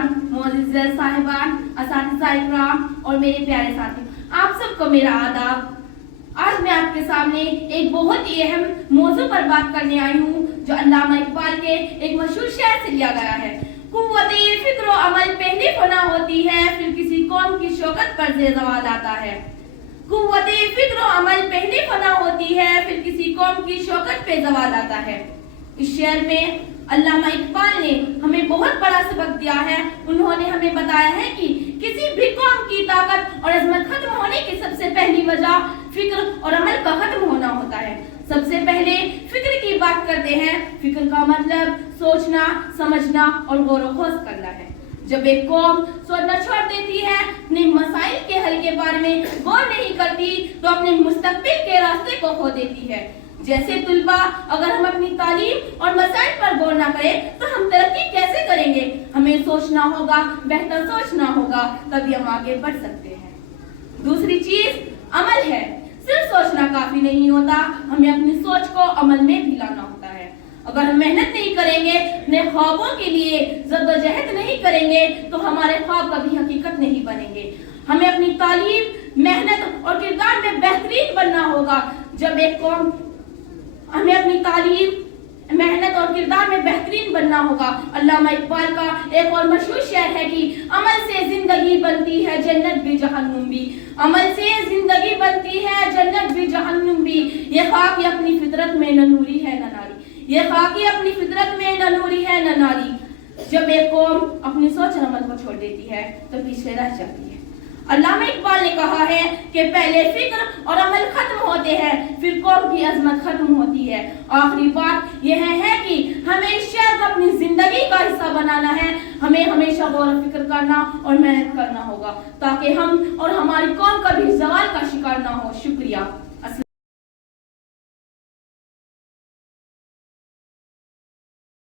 मोअज़्ज़िज़ साहिबान, असातिज़ा इकराम और मेरे प्यारे साथी, आप सबको मेरा आदाब। आज मैं आपके सामने एक बहुत ही अहम मौजू पर बात करने आई हूँ जो अल्लामा इकबाल के एक मशहूर शेर से लिया गया है। कुव्वते फिक्र व अमल पहले फना होती है, फिर किसी कौम की शौकत पर ज़वाल आता है। कुव्वते फिक्र व अमल पहले फना होती है, फिर किसी कौम की शौकत पे ज़वाल आता है। इस शेर में अल्लामा इकबाल ने हमें बहुत बड़ा सबक दिया है। उन्होंने हमें बताया है कि किसी भी कौम की ताकत और अजमत खत्म होने की सबसे पहली वजह फिक्र और अमल का खत्म होना होता है। सबसे पहले फिक्र की बात करते हैं। फिक्र का मतलब सोचना, समझना और गौर व खोज करना है। जब एक कौम सोचना छोड़ देती है, अपने मसाइल के हल के बारे में गौर नहीं करती, तो अपने मुस्तकबिल के रास्ते को खो देती है। जैसे तुलबा, अगर हम अपनी तालीम और मसाइल पर गौर ना करें तो हम तरक्की कैसे करेंगे? हमें सोचना होगा, बेहतर सोचना होगा, तभी हम आगे बढ़ सकते हैं। दूसरी चीज अमल है। सिर्फ सोचना काफी नहीं होता, हमें अपनी सोच को अमल में भी लाना होता है। अगर हम मेहनत नहीं करेंगे, अपने ख्वाबों के लिए जद्दोजहद नहीं करेंगे, तो हमारे ख्वाब कभी हकीकत नहीं बनेंगे। हमें अपनी तालीम, मेहनत और किरदार में बेहतरीन बनना होगा। जब एक कौम हमें अपनी तालीम, मेहनत और किरदार में बेहतरीन बनना होगा। अल्लामा इकबाल का एक और मशहूर शेर है कि अमल से जिंदगी बनती है, जन्नत भी जहन्नुम भी। अमल से जिंदगी बनती है, जन्नत भी जहन्नुम भी। ये खाकी अपनी फितरत में न नूरी है न नारी। ये खाकी अपनी फितरत में न नूरी है न नारी। जब एक कौम अपनी सोच और अमल को छोड़ देती है तो पीछे रह जाती है। अल्लामा इकबाल ने कहा है कि पहले फिक्र और अमल खत्म होते हैं, फिर कौम की अजमत खत्म होती है। आखिरी बात यह है कि हमें इस शेर को अपनी जिंदगी का हिस्सा बनाना है। हमें हमेशा गौर व फिक्र करना और मेहनत करना होगा ताकि हम और हमारी कौम कभी ज़वाल का शिकार ना हो। शुक्रिया।